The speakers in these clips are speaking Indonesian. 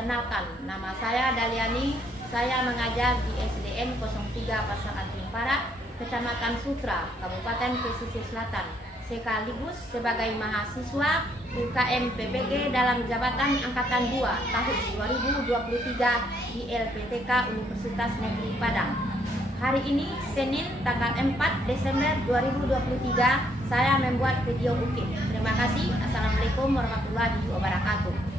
Perkenalkan, nama saya Daliani. Saya mengajar di SDN 03 Pasangan Timpara, Kecamatan Sutra, Kabupaten Pesisir Selatan, sekaligus sebagai mahasiswa UKM PPG dalam jabatan Angkatan 2 tahun 2023 di LPTK Universitas Negeri Padang. Hari ini, Senin, tanggal 4 Desember 2023, saya membuat video UKIM. Terima kasih. Assalamualaikum warahmatullahi wabarakatuh.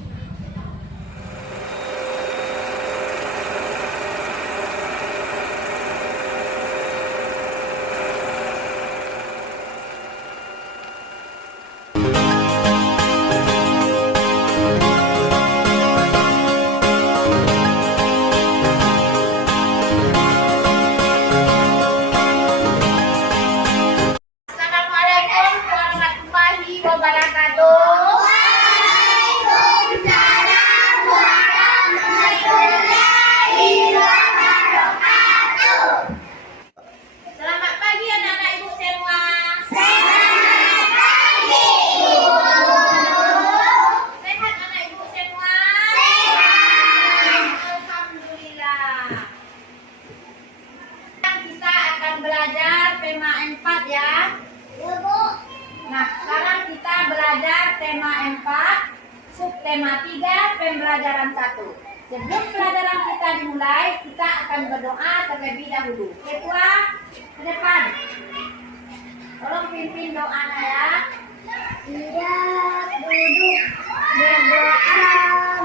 Belajar tema 4 ya. Nah, sekarang kita belajar tema 4, subtema 3, pembelajaran 1. Sebelum pelajaran kita dimulai, kita akan berdoa terlebih dahulu. Ketua ke depan. Tolong pimpin doanya ya. Siap duduk, berdoa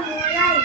mulai.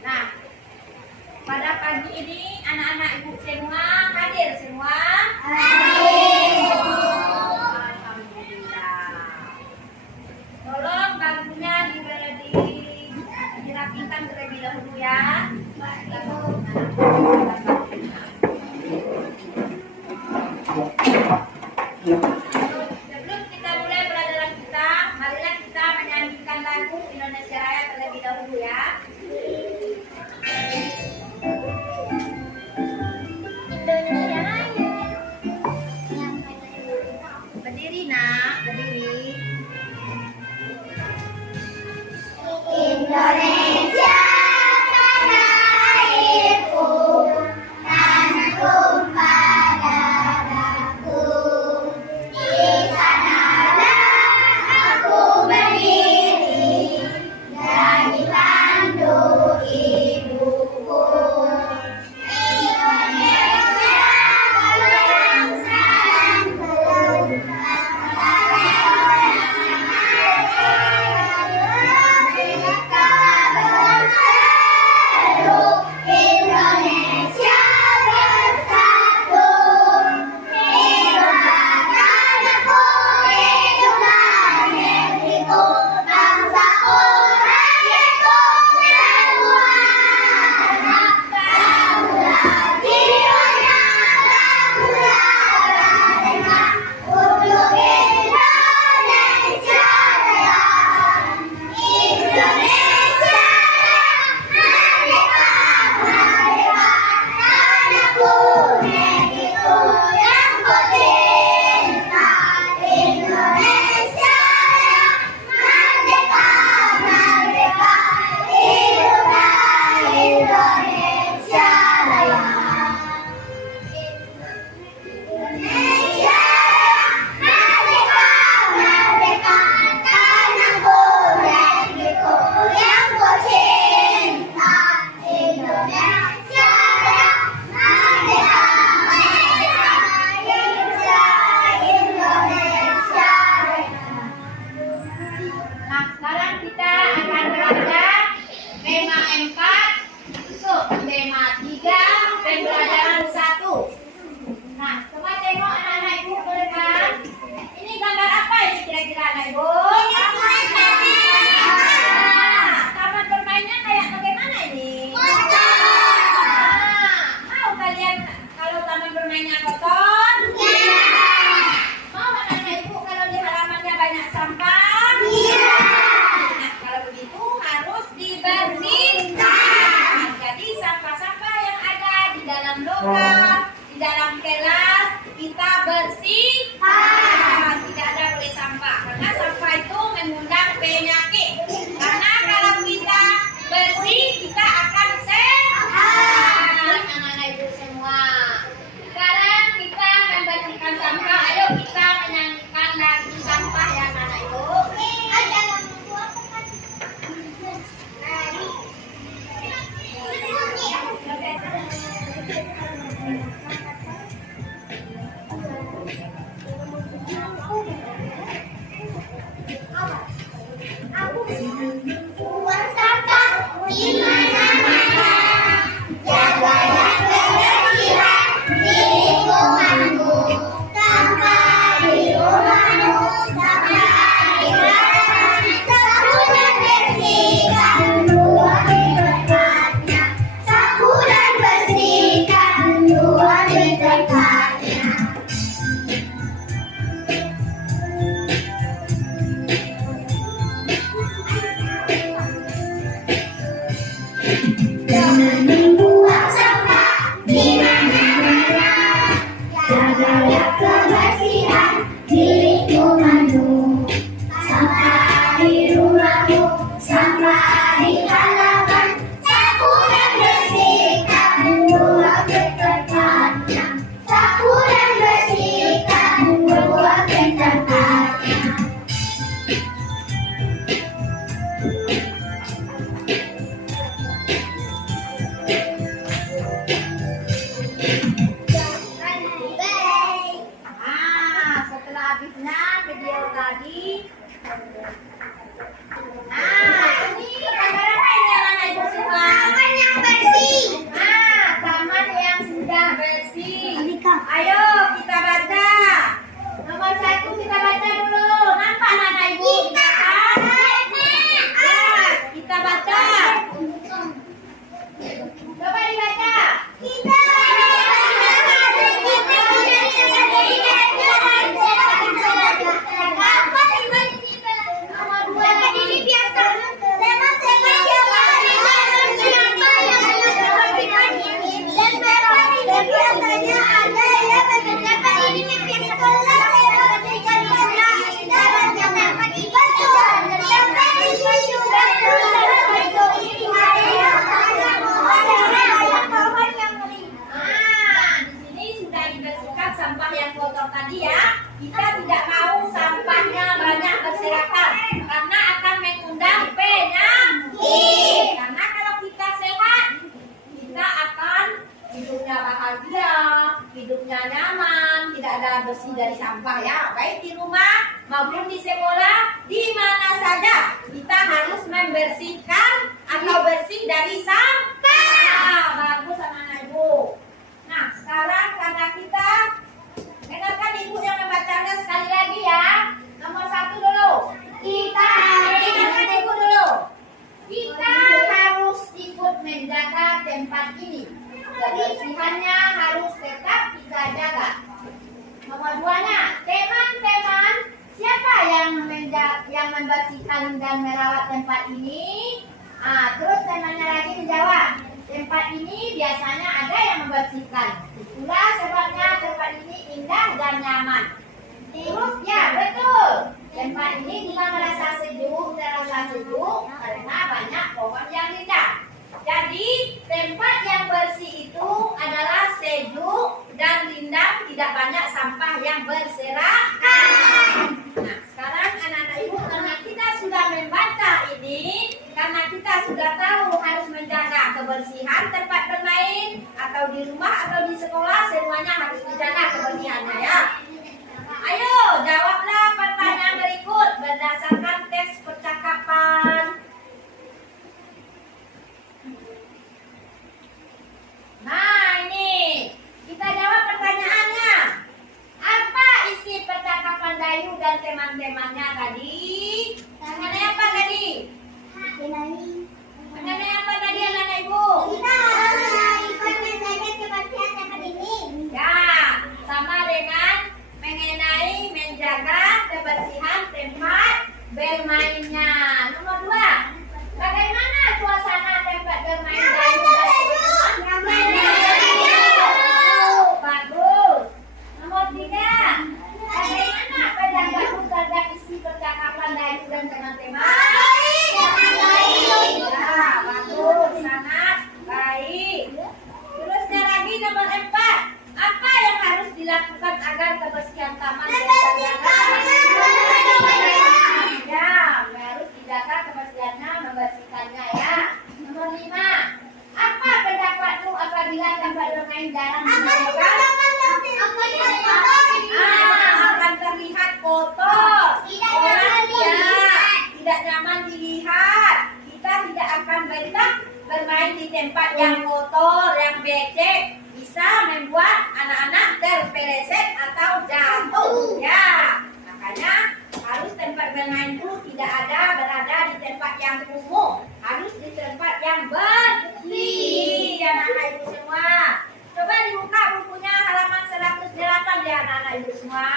Nah, pada pagi ini anak-anak ibu semua hadir semua? Hadir. Alhamdulillah. Tolong bangkunya dirapikan terlebih dahulu ya. Sebelum kita mulai pelajaran kita, marilah kita menyanyikan lagu Indonesia Raya terlebih dahulu ya. Indonesia Raya. Berdiri nak, berdiri. Indonesia tanah airku, tanah tumpah darahku. Di sanalah aku berdiri dan dipandu ibuku. Indonesia bangsaku, bangsa pada tema 4, masuk tema 3, pembelajaran 1. Nah, coba tengok anak-anak ibu ke depan. Ini gambar apa ini kira-kira anak ibu? Taman bermainnya kayak bagaimana ini? Mau kalian kalau taman bermainnya kotor? Mau anak-anak ibu kalau di halamannya banyak sampah? Nah, kalau begitu harus dibersihkan. Jadi sampah-sampah yang ada di dalam logam, di dalam kelas kita bersihkan. Tidak ada boleh sampah karena sampah itu mengundang penyakit. Karena kalau kita bersih kita akan sehat. Anak-anak ibu semua. Sekarang kita membersihkan sampah. Ayo kita menyanyikan lagu sampah ya anak-anak ibu. Buang sampah di mana-mana, jagalah kebersihan di lingkunganmu. Sampah di rumahmu, sampah di mana, sapu dan bersihkan ruang di tempatnya. Sapu dan bersihkan ruang di tempatnya. Jangan membuang sampah di mana-mana, jagalah kebersihan di lingkunganmu. Sampah di rumahmu, sampah di halaman, sapu dan bersihkan ruang di tempatnya. Sapu dan bersihkan ruang di tempatnya. Setelah habisnya video tadi. Nah, ini gambar apa ini anak ibu semua? Taman yang bersih. Taman yang sudah bersih. Ayo kita baca. Nomor 1 kita baca dulu. Nampak anak ibu? Kita baca. Coba dibaca. Biasanya ada yang mengerjakan ini sekolah Di sini sudah dibersihkan sampah yang kotor tadi ya. Kita tidak mau sampahnya banyak berserakan karena akan mengundang penyakit. Karena kalau kita sehat, kita akan hidupnya bahagia, hidupnya nyaman, tidak ada bersih dari sampah ya. Baik di rumah maupun di sekolah, di mana saja kita harus membersihkan atau bersih dari sampah. Bagus anak-anak ibu. Nah, sekarang karena kita dengarkan ibu yang membacanya sekali lagi ya. Nomor 1 dulu. Dengarkan ibu dulu. Kita harus ikut menjaga tempat ini. Kebersihannya harus tetap kita jaga. Nomor 2-nya, teman-teman, siapa yang membersihkan dan merawat tempat ini? Terus temannya lagi menjawab, tempat ini biasanya ada yang membersihkan. Itulah sebabnya tempat ini indah dan nyaman. Terus ya betul, tempat ini juga terasa sejuk karena banyak pohon yang indah. Jadi tempat yang bersih itu adalah sejuk dan rindang, tidak banyak sampah yang berserakan. Nah, sekarang anak-anak ibu, karena kita sudah membaca ini, karena kita sudah tahu harus menjaga kebersihan tempat bermain atau di rumah atau di sekolah, semuanya harus dijaga kebersihannya ya. Ayo jawablah pertanyaan berikut berdasarkan tes percakapan. jarang Akan akan terlihat kotor. Tidak Orang nyaman dilihat. tidak nyaman dilihat. Kita tidak akan bermain di tempat yang kotor, yang becek. Bisa membuat anak-anak terpeleset atau jatuh. Ya, makanya harus tempat bermain itu tidak berada di tempat yang kumuh, harus di tempat yang bersih. Ya, anak-anak ibu semua. Coba dibuka bukunya halaman 108 ya anak-anak ibu semua.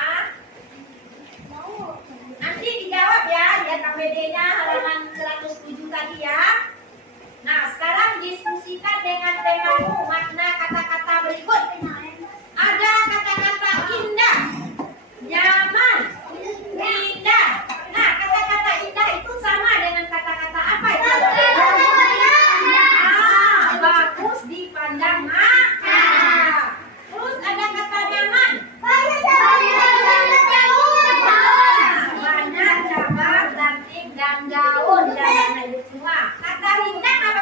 Nanti dijawab ya, lihat KBD-nya halaman 107 tadi ya. Nah, sekarang diskusikan dengan temamu makna kata-kata berikut. Ada kata-kata indah, nyaman, indah. Nah, kata-kata indah itu sama dengan kata-kata apa itu? Bagus dipandang mata. Terus ada kata nyaman. Banyak cabang, ranting, dan daun. Dan ibu semua. Kata indah apa?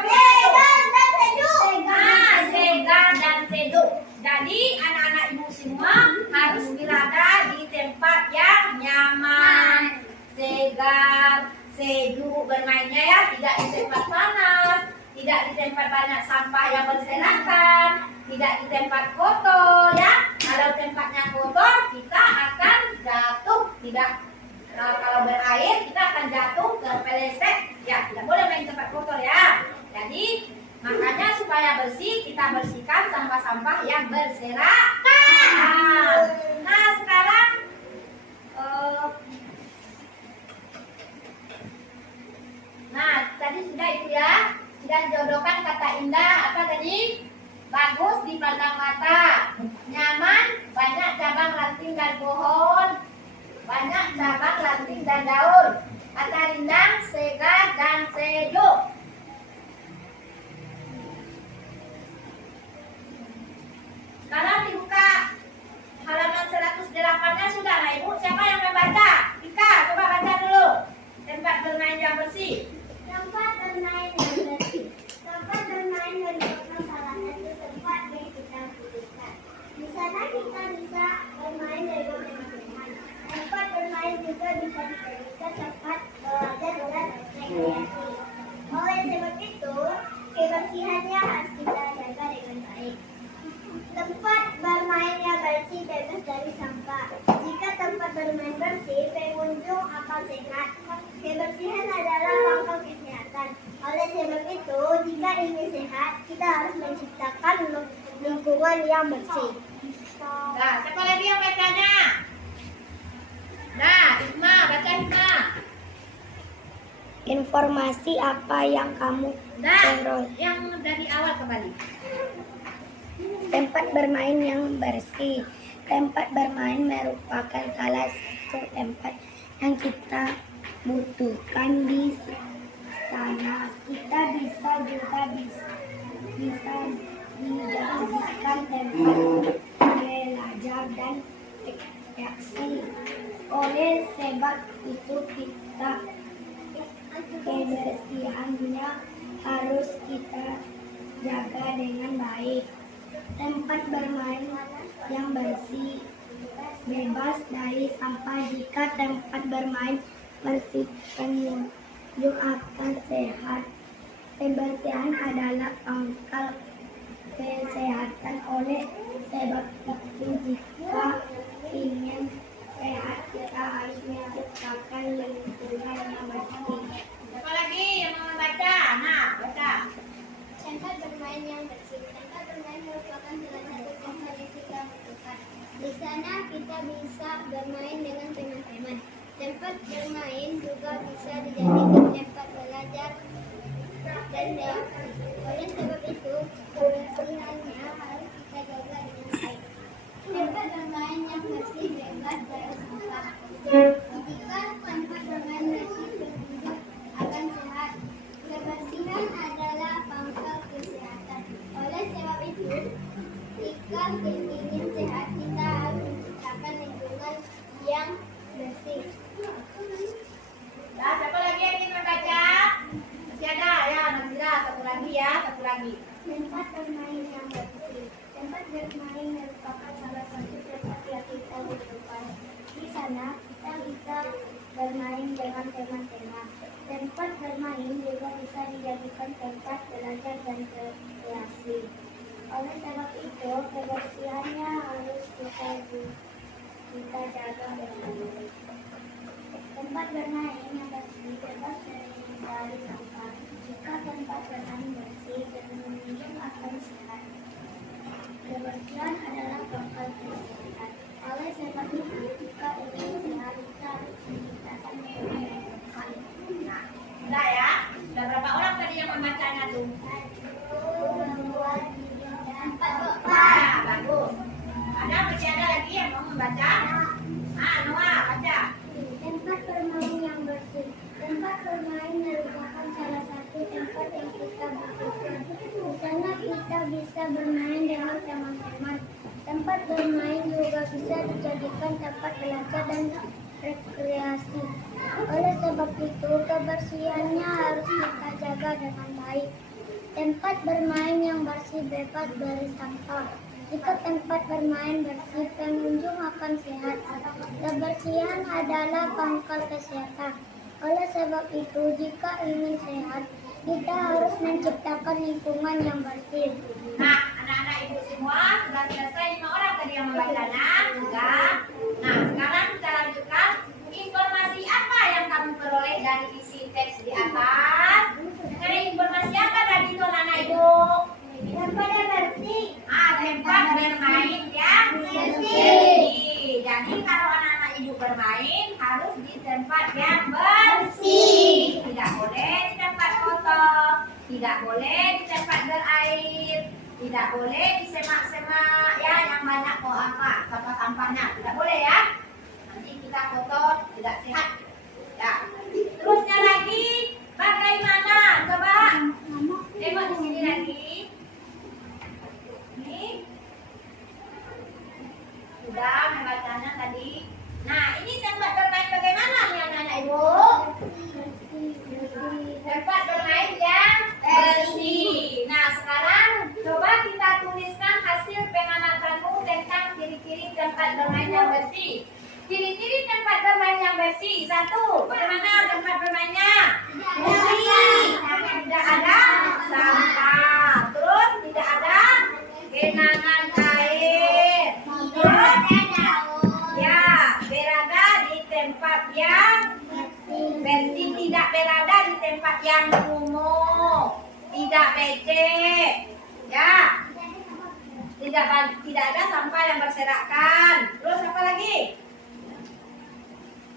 Segar dan seduh. Jadi anak-anak ibu semua harus berada di tempat yang nyaman, segar, sejuk bermainnya ya, tidak di tempat panas, tidak di tempat banyak sampah yang berserakan, tidak di tempat kotor ya. Kalau tempatnya kotor kita akan jatuh, tidak kalau berair kita akan jatuh terpeleset ya, tidak boleh main tempat kotor ya. Jadi makanya supaya bersih kita bersihkan sampah-sampah yang berserakan. Nah sekarang nah tadi sudah itu ya, sudah dijodohkan kata indah apa tadi? Bagus dipandang mata, nyaman, banyak cabang ranting dan pohon, banyak cabang ranting dan daun, kata rindang, segar dan sejuk. Sekarang dibuka halaman 108-nya sudah nah ibu, siapa yang membaca? Ika, coba baca dulu. Tempat bermain yang bersih. Tempat bermain yang bersih. Tempat bermain merupakan salah satu tempat yang kita butuhkan. Di sana kita bisa bermain dengan teman-teman. Tempat bermain juga bisa dijadikan tempat belajar dan rekreasi. Oleh sebab itu, kebersihannya harus kita jaga dengan baik. Tempat bermain yang bersih bebas dari sampah. Jika tempat bermain bersih, pengunjung akan sehat. Kebersihan adalah pangkal kesehatan. Oleh sebab itu, jika ingin sehat, kita harus menciptakan lingkungan yang bersih. Nah, siapa lagi yang bacanya? Nah, Hikmah, baca Hikmah. Informasi apa yang kamu Nah, peroleh? yang dari awal kembali. Tempat bermain yang bersih. Tempat bermain merupakan salah satu tempat yang kita butuhkan. Di sana kita bisa dijadikan tempat belajar dan rekreasi. Oleh sebab itu kita kebersihannya harus kita jaga dengan baik. Tempat bermain yang bersih bebas dari sampah. Jika tempat bermain bersih, pengunjung akan sehat. Kebersihan adalah pangkal kesehatan. Oleh sebab itu, jika ingin sehat, kita harus menciptakan lingkungan yang bersih. Siapa lagi yang mau membaca? Nah, baca. Tempat bermain yang bersih. Tempat bermain merupakan salah satu tempat yang kita butuhkan. Di sana kita bisa bermain dengan teman-teman. Tempat bermain juga bisa dijadikan tempat belajar dan rekreasi. Oleh sebab itu, kebersihannya harus kita jaga dengan baik. Tempat bermain yang bersih bebas dari sampah. Jika tempat bermain bersih, pengunjung akan sehat. Kebersihan adalah pangkal kesehatan. Oleh sebab itu, jika ingin sehat, kita harus menciptakan lingkungan yang bersih. Nah, siapa lagi yang ingin membaca? Masih ada ya, Nazira, satu lagi ya, satu lagi. Tempat bermain yang bersih. Tempat bermain merupakan tempat belajar dan rekreasi. Oleh sebab itu, kebersihannya harus kita jaga dengan baik. Tempat bermain yang bersih bebas dari sampah. Jika tempat bermain bersih, pengunjung akan sehat. Kebersihan adalah pangkal kesehatan. Oleh sebab itu, jika ingin sehat, kita harus menciptakan lingkungan yang sehat. Nah, udah ya. Udah berapa orang tadi yang membacanya tuh? 1, 2, 3, 4, Nah, bagus. Masih ada lagi yang mau membaca? Ah, Noah, baca. Tempat bermain yang bersih. Tempat bermain merupakan salah satu tempat yang kita butuhkan. Di sana kita bisa bermain dengan teman-teman. Tempat bermain juga bisa dijadikan tempat belajar dan rekreasi. Oleh sebab itu, kebersihannya harus kita jaga dengan baik. Tempat bermain yang bersih bebas dari sampah. Jika tempat bermain bersih, pengunjung akan sehat. Kebersihan adalah pangkal kesehatan. Oleh sebab itu, jika ingin sehat, kita harus menciptakan lingkungan yang bersih. Nah, anak-anak ibu semua sudah selesai 5 orang tadi yang membacanya. Sudah. Nah, sekarang kita lanjutkan. Informasi apa yang kamu peroleh dari isi teks di atas? Ada informasi apa tadi itu anak-anak ibu? Tempat yang bersih. Tempat bermain yang bersih. Jadi kalau anak-anak ibu bermain harus di tempat yang bersih. Tidak boleh di tempat kotor, tidak boleh di tempat berair, tidak boleh di semak-semak ya yang banyak sampah-sampahnya. Tidak boleh ya. Nanti kita kotor, tidak sehat. Ya. Terusnya lagi bagaimana? Coba tengok di sini lagi. Sudah membacanya tadi. Nah, ini tempat bermain bagaimana nih anak-anak ibu? Tempat bermain yang bersih. Nah, sekarang coba kita tuliskan hasil pengamatanmu tentang ciri-ciri tempat bermain yang bersih. Ciri-ciri tempat bermain yang bersih. 1. Bagaimana tempat bermainnya? Bersih. Tidak ada sampah. Terus tidak ada genangan air. Terus ya, berada di tempat yang bersih, tidak berada di tempat yang kumuh, tidak becek, ya, tidak ada sampah yang berserakan. Terus apa lagi?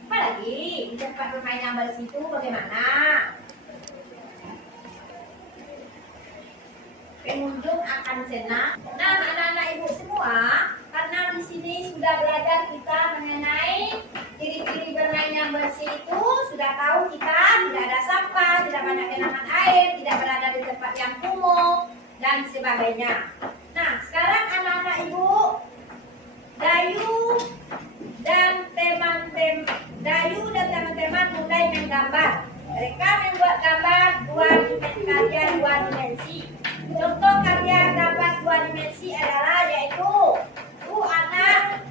Apa lagi? Di tempat bermain yang bersih itu bagaimana? Pengunjung akan senang. Nah, anak-anak ibu semua, karena di sini sudah belajar kita mengenai ciri-ciri bermain yang bersih itu, sudah tahu kita tidak ada sampah, tidak banyak genangan air, tidak berada di tempat yang kumuh dan sebagainya. Nah, sekarang anak-anak ibu, Dayu dan teman-teman mulai menggambar. Mereka membuat gambar karya 2 dimensi. Contoh karya gambar 2 dimensi adalah yaitu anak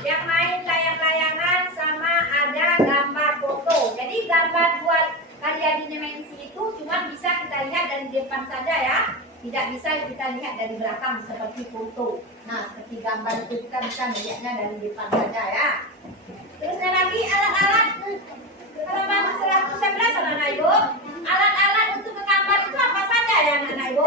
yang main layang-layangan sama ada gambar foto. Jadi gambar 2 karya dimensi itu cuma bisa kita lihat dari depan saja ya. Tidak bisa kita lihat dari belakang seperti foto. Nah, seperti gambar itu kita bisa melihatnya dari depan saja ya. Terusnya lagi alat-alat halaman 111 anak-anak ibu. Alat-alat untuk menggambar itu apa saja ya anak-anak ibu?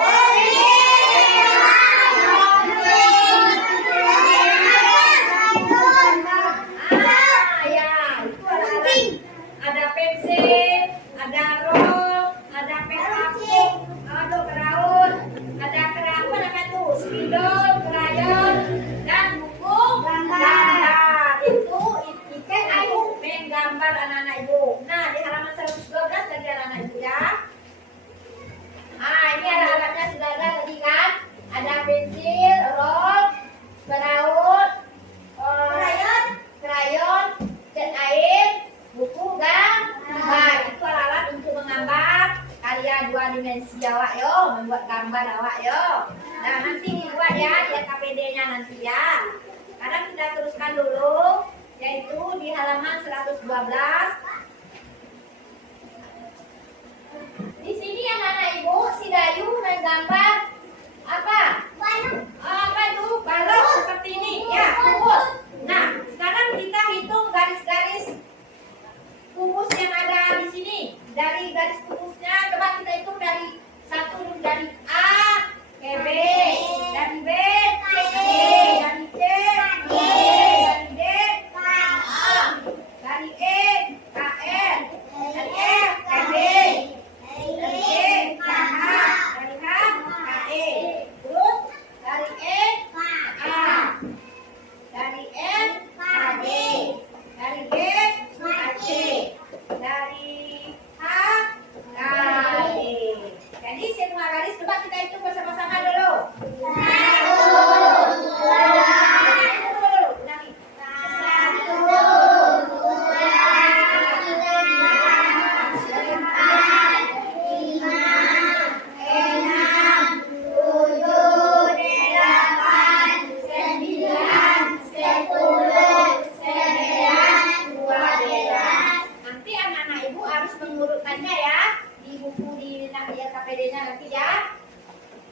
Ada pensil, ada roll, ada pensil, ada keraut, ada keraut apa tuh? Spidol, krayon, dan buku gambar. Itu ayo menggambar anak-anak ibu. Nah, di halaman 112 tadi anak-anak ibu ya. Ini ada alatnya sudah ada tadi kan? Ada pensil, roll, keraut, krayon, cat air, buku gambar. Itu alat untuk menggambar karya 2 dimensi awak yo, membuat gambar awak yo. Nah, nanti dibuat ya di KPD-nya nanti ya. Sekarang kita teruskan dulu, yaitu di halaman 112. Di sini anak-anak ibu berbaris, coba kita hitung bersama-sama dulu. Nanti anak-anak ibu harus mengurutkannya ya di buku di KPD-nya nanti ya.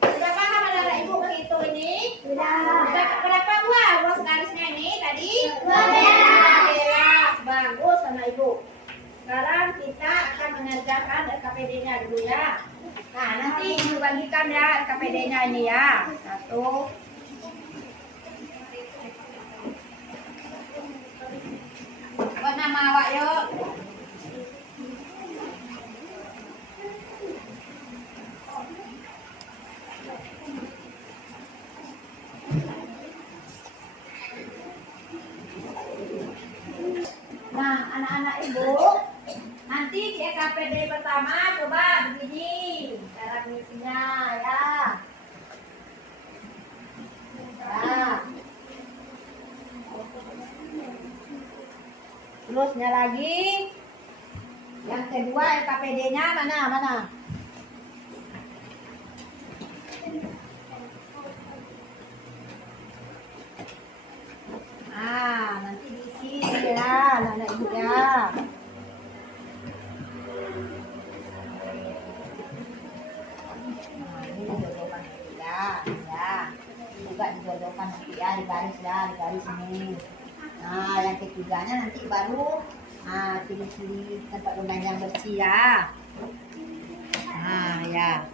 Sudah paham anak-anak ibu menghitung ini? Sudah. Berapa dua ruas garisnya ini tadi? 12. Bagus anak ibu. Sekarang kita akan mengerjakan KPD-nya dulu ya. Nah nanti ibu bagikan ya KPD-nya ini ya. 1. Buat nama awak yuk. Nah, anak-anak ibu, nanti di KPD pertama coba begini cara ngisinya ya. Nah. Terusnya lagi, yang kedua KPD-nya mana? Nanti diisi ya, anak-anak ibu ya. Ini dijodohkan ya. Juga dijodohkan nanti ya, di garis ini. Nah, yang ketiganya nanti baru pilih-pilih tempat bermain yang bersih ya. Nah, ya.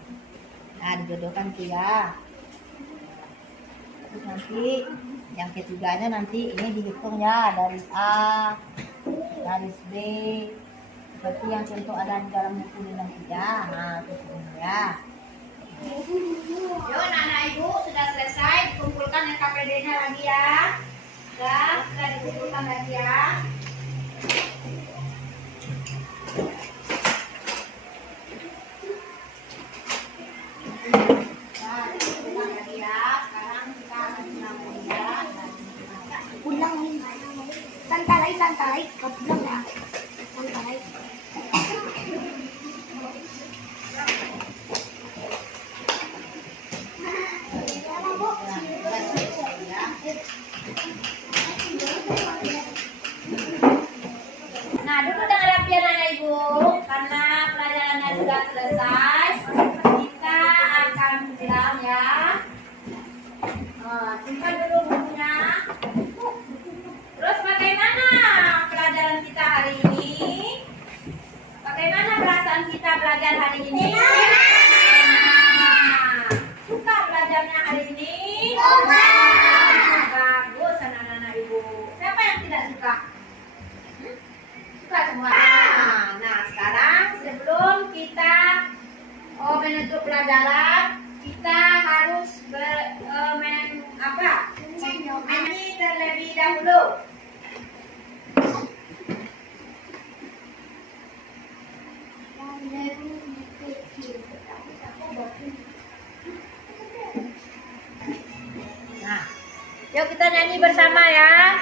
Nah, dijodohkan tuh ya. Terus nanti yang ketiganya nanti ini dihitung ya, garis A, garis B, seperti yang contoh ada di dalam buku ini nanti ya. Nah, itu ya. Yuk anak-anak ibu sudah selesai, dikumpulkan yang KPD-nya lagi ya. Sudah dikumpulkan lagi ya. Santai, kau bilang ya. Santai. Nah, dulu dengan rapian anak ibu, karena pelajarannya sudah selesai, kita akan pulang ya. Simpan dulu bukunya. Terus bagaimana pelajaran kita hari ini? Bagaimana perasaan kita belajar hari ini? Suka belajarnya hari ini? Bagus anak-anak ibu. Siapa yang tidak suka? Suka semua. Nah, sekarang sebelum kita menutup pelajaran, kita harus menyanyi terlebih dahulu. Nah, yuk kita nyanyi bersama ya.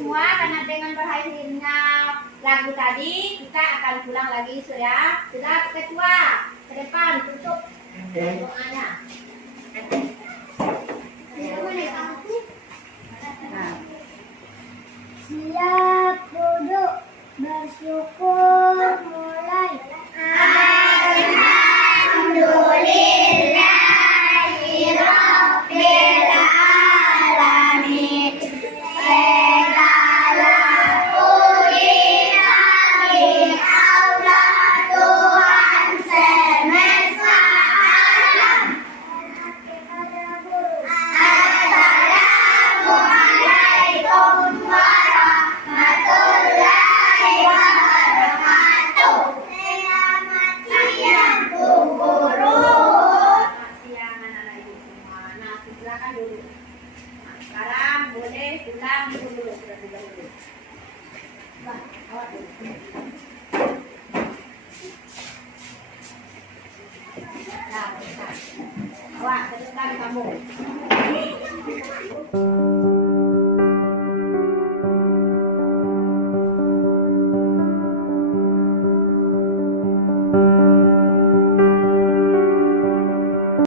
semua, karena dengan berakhirnya lagu tadi kita akan pulang lagi ya. Sudah ketua ke depan tutup doanya. Siap duduk, bersyukur mulai. Alhamdulillahirabbil alamin. Segala puji bagi Allah Tuhan semesta alam. Assalamualaikum warahmatullahi wabarakatuh. Selamat siang Bu Guru. Selamat siang anak-anak ibu semua. Nah, silakan dulu. Nah, sekarang boleh pulang dulu terlebih dahulu. Bang, awak dulu. Nah, awak ke depan kamu.